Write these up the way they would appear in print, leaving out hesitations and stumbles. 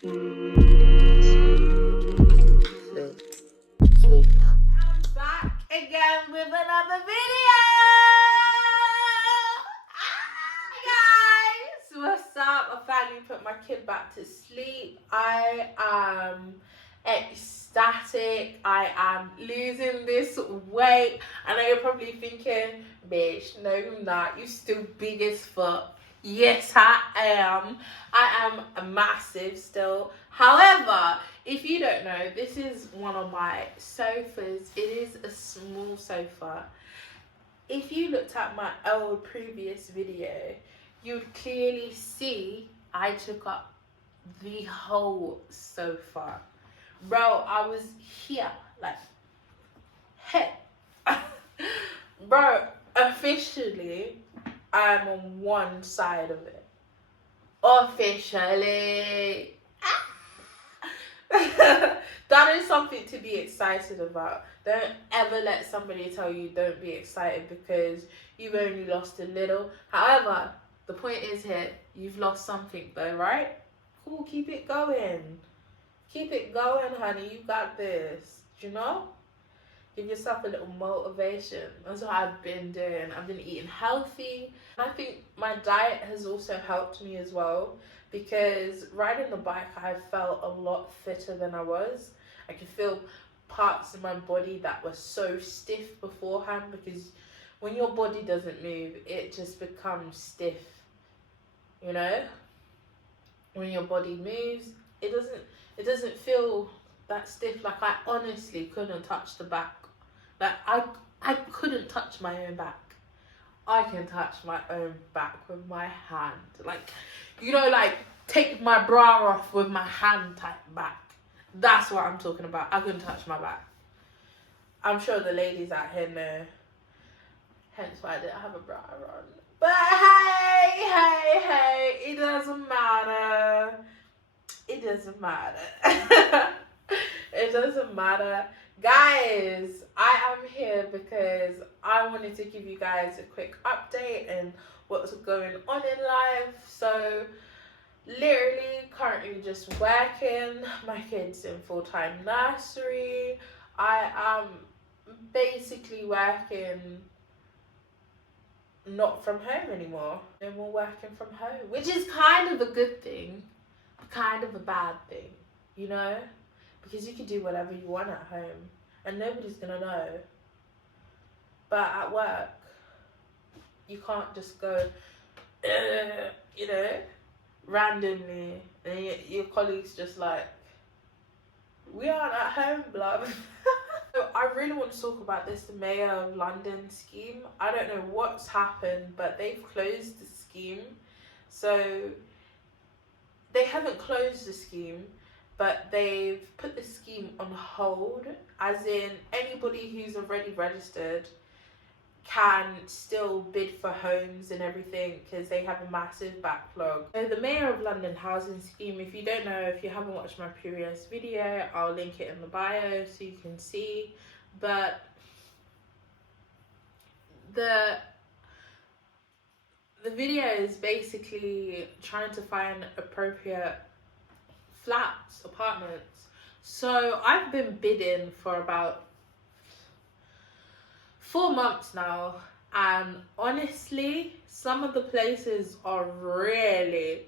Sleep. I'm back again with another video. Hi guys, what's up? I finally put my kid back to sleep. I am ecstatic. I am losing this weight. I know you're probably thinking, bitch, no you're not. You still big as fuck. Yes, I am. I am massive still. However, if you don't know, this is one of my sofas. It is a small sofa. If you looked at my old previous video, you'd clearly see I took up the whole sofa. Bro, I was here, like, hey. Bro, officially, I'm on one side of it. Officially. That is something to be excited about. Don't ever let somebody tell you don't be excited because you've only lost a little. However, the point is here, you've lost something though, right? Cool, keep it going. Keep it going, honey. You got this. You know? Give yourself a little motivation. That's what I've been doing. I've been eating healthy. I think my diet has also helped me as well, because riding the bike I felt a lot fitter than I was. I could feel parts of my body that were so stiff beforehand, because when your body doesn't move, it just becomes stiff. You know? When your body moves, it doesn't feel that stiff. Like, I honestly couldn't touch the back. Like, I couldn't touch my own back. I can touch my own back with my hand. Like, you know, like, take my bra off with my hand type back. That's what I'm talking about. I couldn't touch my back. I'm sure the ladies out here know. Hence why I didn't have a bra on. But hey, it doesn't matter. It doesn't matter. It doesn't matter. Guys, I am here because I wanted to give you guys a quick update and what's going on in life. So, literally, currently just working. My kid's in full-time nursery. I am basically working not from home anymore. No more working from home, which is kind of a good thing, kind of a bad thing, you know? Because you can do whatever you want at home and nobody's gonna know. But at work, you can't just go, you know, randomly, and your colleagues just like, we aren't at home, blah. So I really want to talk about this Mayor of London scheme. I don't know what's happened, but they've closed the scheme. So they haven't closed the scheme, but they've put the scheme on hold, as in anybody who's already registered can still bid for homes and everything, because they have a massive backlog. So the Mayor of London housing scheme, if you don't know, if you haven't watched my previous video, I'll link it in the bio so you can see. But the video is basically trying to find appropriate flats, apartments. So I've been bidding for about 4 months now, and honestly, some of the places are really,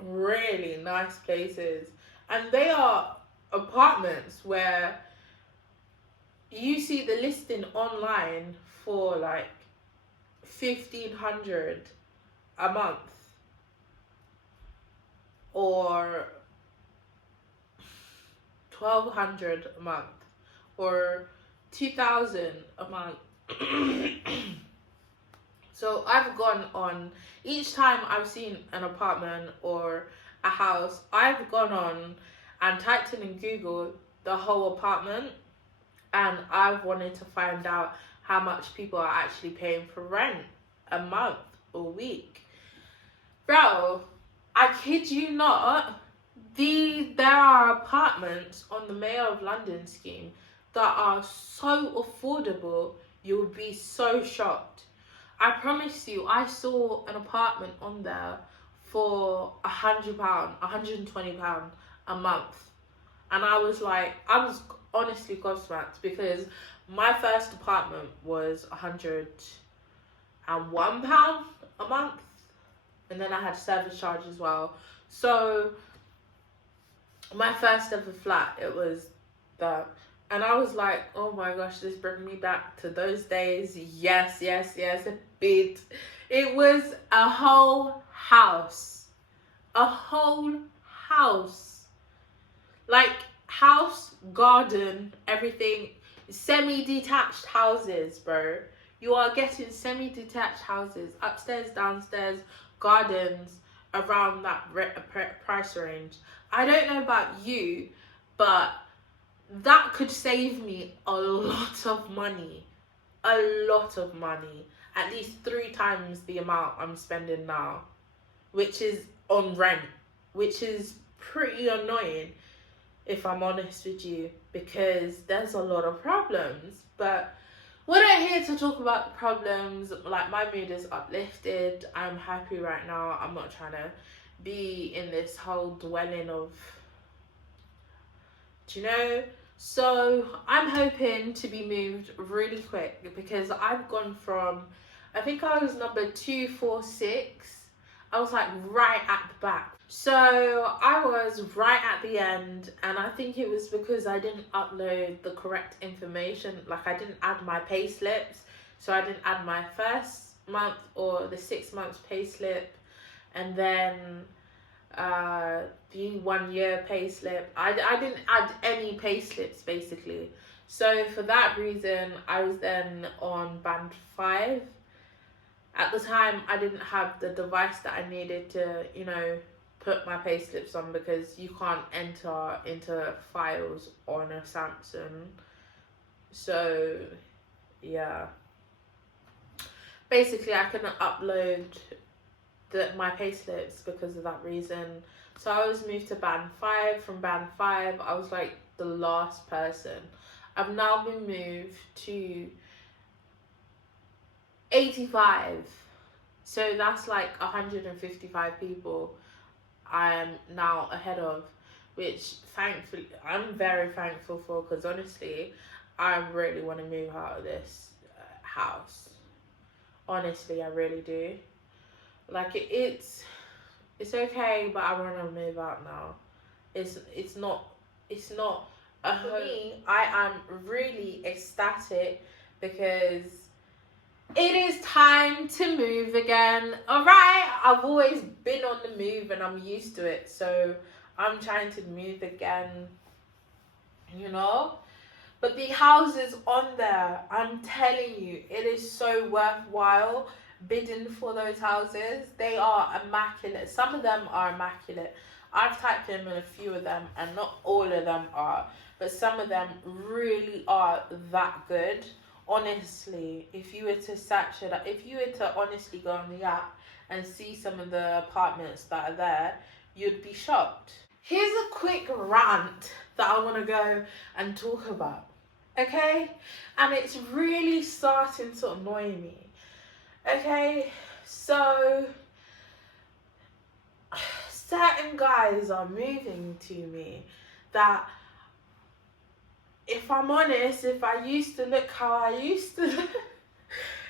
really nice places, and they are apartments where you see the listing online for like 1,500 a month or 1,200 a month or 2,000 a month. So I've gone on, each time I've seen an apartment or a house, I've gone on and typed in Google the whole apartment, and I've wanted to find out how much people are actually paying for rent a month or week. Bro, I kid you not, there are apartments on the Mayor of London scheme that are so affordable, you would be so shocked. I promise you, I saw an apartment on there for £100, £120 a month. And I was like, I was honestly gobsmacked, because my first apartment was £101 a month, and then I had service charge as well. So my first ever flat, it was that. And I was like, oh my gosh, this brings me back to those days. Yes, a bit. It was a whole house. A whole house. Like, house, garden, everything. Semi-detached houses, bro. You are getting semi-detached houses. Upstairs, downstairs, gardens, around that price range. I don't know about you, but that could save me a lot of money. A lot of money. At least 3 times the amount I'm spending now, which is on rent, which is pretty annoying, if I'm honest with you, because there's a lot of problems. But we're not here to talk about the problems. Like, my mood is uplifted. I'm happy right now. I'm not trying to be in this whole dwelling of, do you know? So I'm hoping to be moved really quick, because I've gone from, I think I was number 246. I was like right at the back. So I was right at the end, and I think it was because I didn't upload the correct information. Like, I didn't add my pay slips. So I didn't add my first month or the 6 months pay slip, and then the 1 year pay slip. I didn't add any pay slips, basically. So for that reason, I was then on band 5. At the time, I didn't have the device that I needed to, you know, put my pay slips on, because you can't enter into files on a Samsung. So yeah, basically I couldn't upload my pay slips because of that reason. So I was moved to band 5. From band 5, I was like the last person. I've now been moved to 85. So that's like 155 people I'm now ahead of, which thankfully I'm very thankful for, because honestly, I really want to move out of this house. Honestly, I really do. Like, it's okay, but I want to move out now. It's not a home. For me, I am really ecstatic, because it is time to move again. Alright, I've always been on the move and I'm used to it, so I'm trying to move again, you know. But the houses on there, I'm telling you, it is so worthwhile bidding for those houses. They are immaculate. Some of them are immaculate. I've typed in a few of them, and not all of them are, but some of them really are that good. Honestly, if you were to search it, if you were to honestly go on the app and see some of the apartments that are there, you'd be shocked. Here's a quick rant that I want to go and talk about, okay? And it's really starting to annoy me. Okay, so certain guys are moving to me that, if I'm honest, if I used to look how I used to look,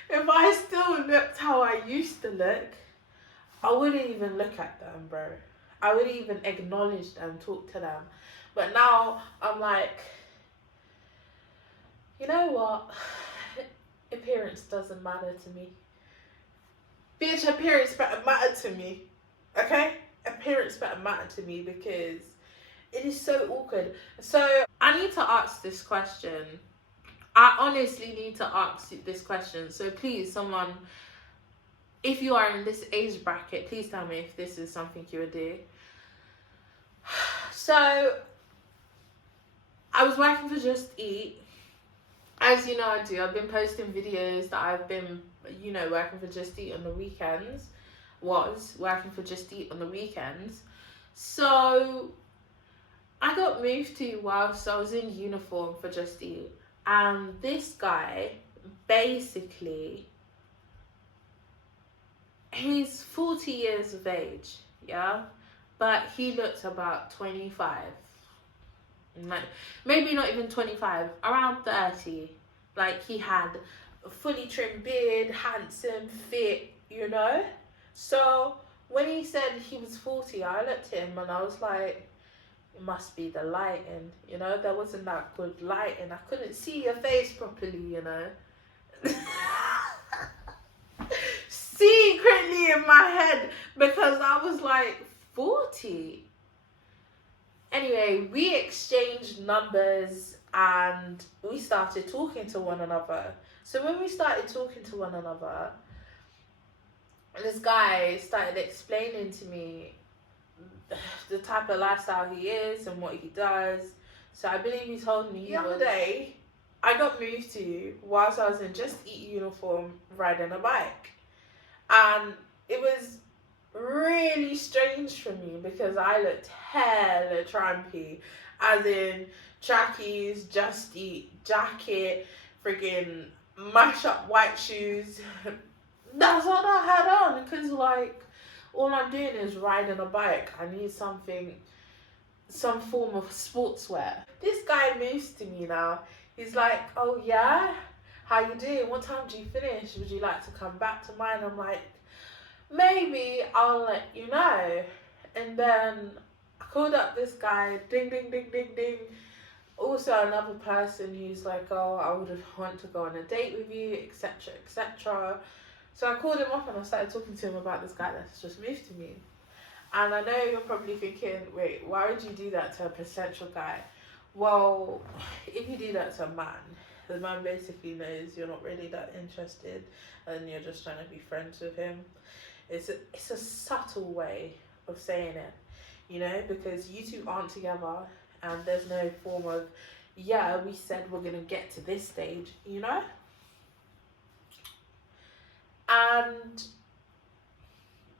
if I still looked how I used to look, I wouldn't even look at them, bro. I wouldn't even acknowledge them, talk to them. But now I'm like, you know what? Appearance doesn't matter to me. Bitch, appearance better matter to me. Okay? Appearance better matter to me, because it is so awkward. So I need to ask this question. I honestly need to ask this question. So please, someone, if you are in this age bracket, please tell me if this is something you would do. So I was working for Just Eat. As you know, I do. I've been posting videos that I've been, you know, working for Just Eat on the weekends. Was working for Just Eat on the weekends. So I got moved to whilst I was in uniform for Just Eat. And this guy, basically, he's 40 years of age. yeah, but he looked about 25. Like, maybe not even 25, around 30. Like, he had a fully trimmed beard, handsome, fit, you know. So when he said he was 40, I looked at him and I was like, it must be the lighting, you know. There wasn't that good lighting. I couldn't see your face properly, you know. Secretly in my head, because I was like, 40. Anyway, we exchanged numbers and we started talking to one another. So when we started talking to one another, this guy started explaining to me the type of lifestyle he is and what he does. So I believe he told me the other day I got moved to whilst I was in Just Eat uniform riding a bike. And it was really strange for me because I looked hella trampy, as in trackies, Just Eat, jacket, friggin' mash up white shoes. That's all I had on because, like, all I'm doing is riding a bike. I need something, some form of sportswear. This guy moves to me now. He's like, oh yeah? How you doing? What time do you finish? Would you like to come back to mine? I'm like, maybe, I'll let you know. And then I called up this guy, ding, ding, ding, ding, ding. Also another person who's like, oh, I would want to go on a date with you, etc., etc. So I called him up and I started talking to him about this guy that's just moved to me. And I know you're probably thinking, wait, why would you do that to a potential guy? Well, if you do that to a man, the man basically knows you're not really that interested and you're just trying to be friends with him. It's a subtle way of saying it, you know, because you two aren't together and there's no form of, yeah, we said we're going to get to this stage, you know? And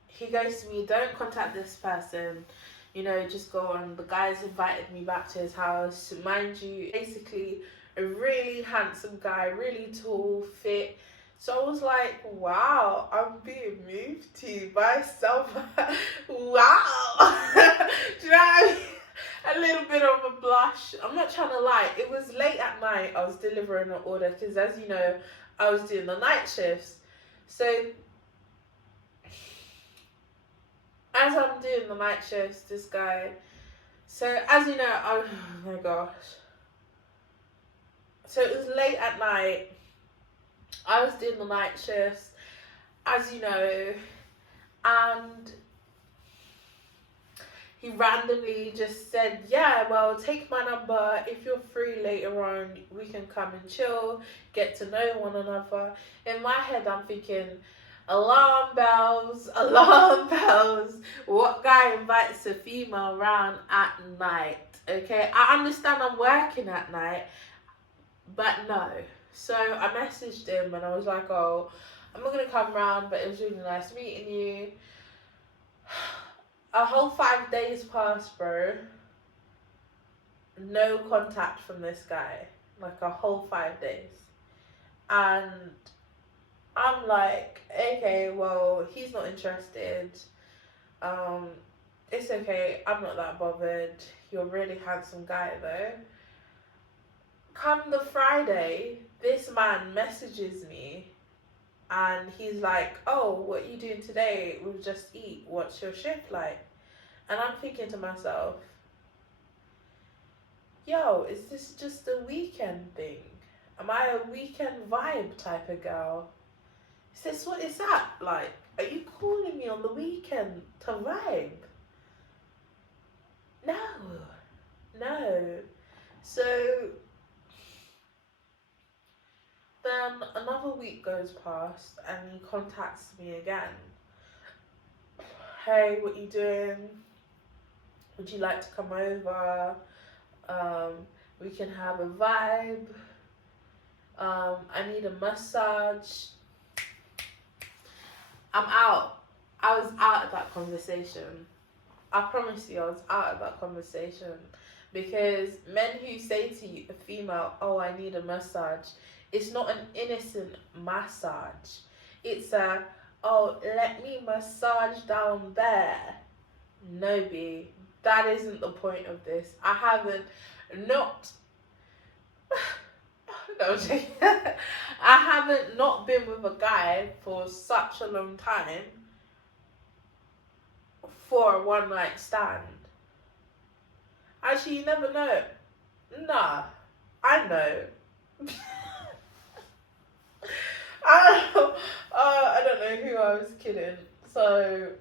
he goes to me, don't contact this person, you know, just go on. The guy's invited me back to his house. Mind you, basically a really handsome guy, really tall, fit. So I was like, wow, I'm being moved to by someone. Wow. Do you know what I mean? A little bit of a blush. I'm not trying to lie. It was late at night. I was delivering an order because, as you know, I was doing the night shifts. So as I'm doing the night shifts, this guy, so as you know, oh my gosh. So it was late at night. I was doing the night shifts, as you know, and he randomly just said, yeah, well, take my number. If you're free later on, we can come and chill, get to know one another. In my head, I'm thinking, alarm bells, alarm bells. What guy invites a female around at night? Okay, I understand I'm working at night, but no. So I messaged him and I was like, oh, I'm not going to come round, but it was really nice meeting you. A whole 5 days passed, bro. No contact from this guy. Like a whole 5 days. And I'm like, okay, well, he's not interested. It's okay. I'm not that bothered. You're a really handsome guy, though. Come the Friday, this man messages me. And he's like, oh, what are you doing today? We'll just eat. What's your shift like? And I'm thinking to myself, yo, is this just a weekend thing? Am I a weekend vibe type of girl? Is this what is that like? Are you calling me on the weekend to vibe? No. So then another week goes past and he contacts me again. Hey, what you doing? Would you like to come over? We can have a vibe. I need a massage. I'm out. I was out of that conversation. I promise you, I was out of that conversation. Because men who say to you, a female, oh, I need a massage, it's not an innocent massage. It's a, oh, let me massage down there. No, B. That isn't the point of this. I haven't not. No, I'm joking. I haven't not been with a guy for such a long time for a one night stand. Actually, you never know. Nah, I know. I don't know who I was kidding. So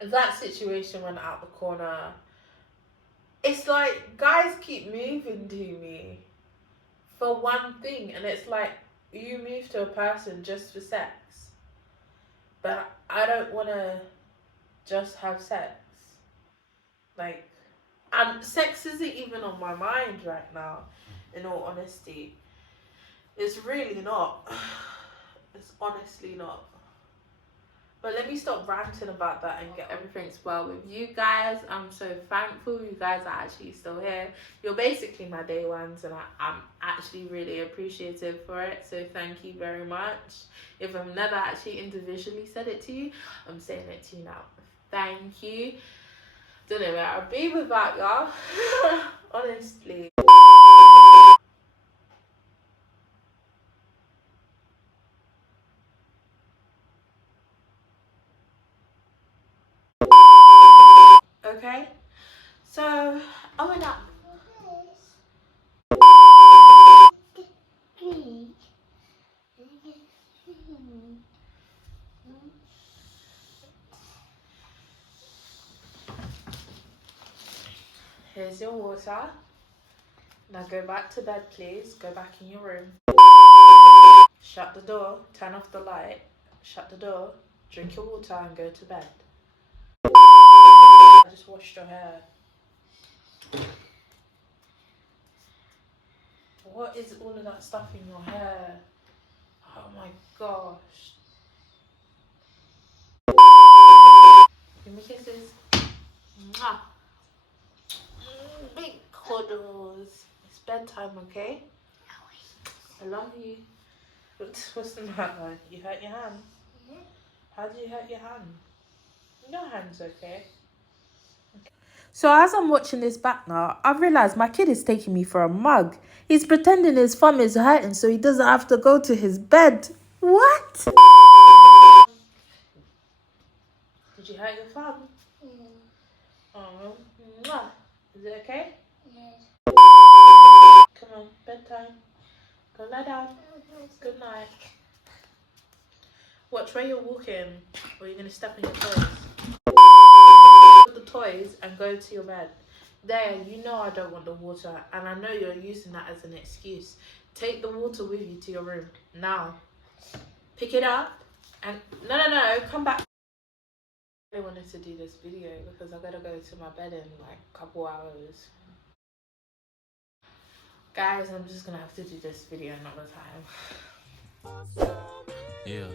that situation went out the corner. It's like guys keep moving to me for one thing, and it's like you move to a person just for sex, but I don't want to just have sex. Like, and sex isn't even on my mind right now, in all honesty. It's really not. It's honestly not. But let me stop ranting about that and get everything's well with you guys. I'm so thankful you guys are actually still here. You're basically my day ones, and I'm actually really appreciative for it. So thank you very much. If I've never actually individually said it to you, I'm saying it to you now. Thank you. Don't know where I'd be without y'all. Honestly. Okay, so I went up. Here's your water. Now go back to bed, please. Go back in your room. Shut the door. Turn off the light. Shut the door. Drink your water and go to bed. I just washed your hair. What is all of that stuff in your hair? Oh my gosh. Give me kisses. Mwah. Big cuddles. It's bedtime, okay? I love you. What's the matter? You hurt your hand? How did you hurt your hand? Your hand's okay. So as I'm watching this back now, I've realised my kid is taking me for a mug. He's pretending his thumb is hurting so he doesn't have to go to his bed. What? Did you hurt your thumb? Oh, mwah. Is it okay? Yes. Come on, bedtime. Go lie down. Good night. Watch where you're walking, or you're going to step on your toes. The toys and go to your bed. There, you know I don't want the water, and I know you're using that as an excuse. Take the water with you to your room now. Pick it up and no, come back. I really wanted to do this video because I gotta go to my bed in like a couple hours. Guys, I'm just gonna have to do this video another time. Yeah.